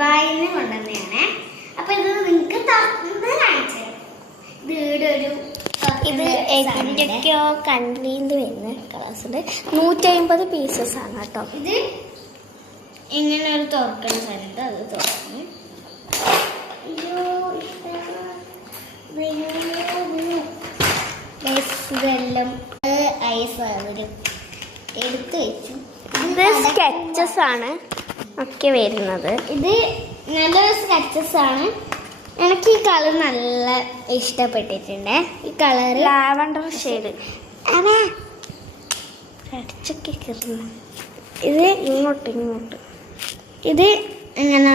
ദുബായിൽ നിന്ന് കൊണ്ടുവന്നതാണ്. അപ്പൊ ഇത് നിങ്ങൾക്ക് തുറന്ന് കാണിച്ചു. ഇത് ഏതൊക്കെയോ കൺട്രിയിൽ നിന്ന് വരുന്ന കളേഴ്സുണ്ട്. 150 പീസസ് ആണ് കേട്ടോ. ഇത് ഇങ്ങനെ ഒരു തുറക്കണ സ്ഥലത്ത് അത് തുറന്ന് ഇതെല്ലാം ഐസ് എടുത്തു വെച്ചു. ഇത് സ്കെച്ചസ് ആണ് ഒക്കെ വരുന്നത്. ഇത് നല്ലൊരു സ്കെച്ചസ് ആണ്. എനിക്ക് ഈ കളർ നല്ല ഇഷ്ടപ്പെട്ടിട്ടുണ്ട്. ഈ കളർ ലാവണ്ടർ ഷെയ്ഡ്. ഇത് ഇങ്ങോട്ട് ഇത് ഇങ്ങനെ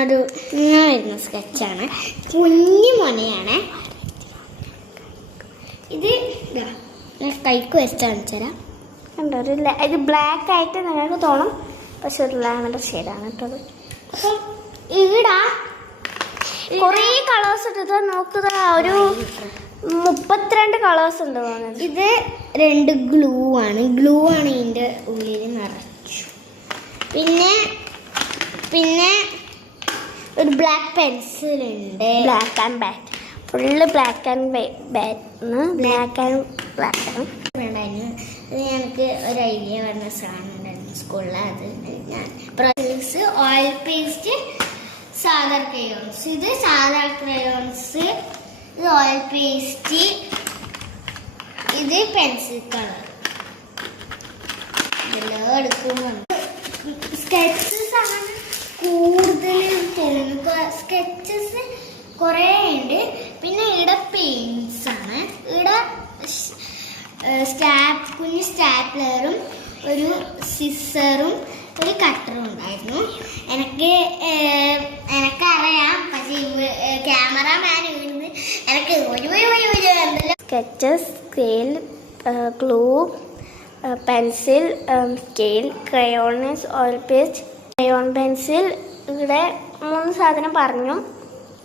വരുന്ന സ്കെച്ചാണ്. കുഞ്ഞു മൊനയാണ് ഇത്. കൈക്ക് വെച്ച് കാണിച്ചുതരാം. കണ്ടോ, ഇത് ബ്ലാക്ക് ആയിട്ട് നിങ്ങൾക്ക് തോന്നും, പക്ഷെ ഒരു ലാവണ്ടർ ഷെയ്ഡാണ് കേട്ടത്. അപ്പം ഇവിടെ കുറേ കളേഴ്സ് ഇട്ടത് നോക്കുക. ഒരു 32 കളേഴ്സ് ഉണ്ട് തോന്നുന്നത്. ഇത് 2 ഗ്ലൂ ആണ് ഇതിൻ്റെ ഉള്ളിൽ നിറച്ചു. പിന്നെ ഒരു ബ്ലാക്ക് പെൻസിൽ ഉണ്ട്. Black and bat full black and black ആണ്. ഉണ്ടായിരുന്നു. അത് ഞങ്ങൾക്ക് ഒരു ഐഡിയ പറഞ്ഞ സാധനം ഉണ്ടായിരുന്നു സ്കൂളിൽ. അത് ഞാൻ ഓയിൽ പേസ്റ്റ്, സാധാ ക്രയോൺസ്. ഇത് സാധാ ക്രയോൺസ്, ഇത് ഓയിൽ പേസ്റ്റ്, ഇത് പെൻസിൽ കളർ. ഇതെല്ലാം എടുക്കുമ്പോൾ സ്കെച്ചസ് ആണ് കൂടുതൽ തോന്നുന്നു. സ്കെച്ചസ് കുറേ ഉണ്ട്. പിന്നെ ഇവിടെ പെയിൻസ് ആണ്. ഇവിടെ കുഞ്ഞ് സ്റ്റാപ്ലറും ഒരു സിസറും ഒരു കട്ടറും ഉണ്ടായിരുന്നു. എനിക്കറിയാം, പക്ഷേ ക്യാമറമാൻ ഇരുന്ന് എനിക്ക് sketches, scale, glue, pencil, scale, crayons, oil paste, crayon pencil. ഇവിടെ 3 സാധനം പറഞ്ഞു.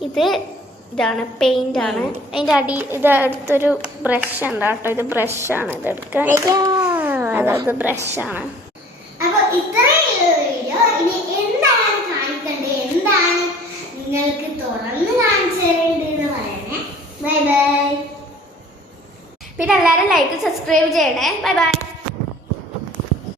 ഇതാണ് പെയിന്റ് ആണ്. അതിൻ്റെ ഇത് അടുത്തൊരു ബ്രഷ് ഉണ്ട് കേട്ടോ. ഇത് ബ്രഷാണ്. ഇതെടുക്കാൻ അത് ബ്രഷാണ്. അപ്പൊ ഇത്രയും വീഡിയോ. ഇനി എന്താണ് കാണിക്കേണ്ടത്, എന്താണ് നിങ്ങൾക്ക് തുറന്ന് കാണിച്ചു തരേണ്ടതെന്ന് പറയണേ. Bye bye. പിന്നെ എല്ലാവരും ലൈക്ക് സബ്സ്ക്രൈബ് ചെയ്യണേ. Bye bye.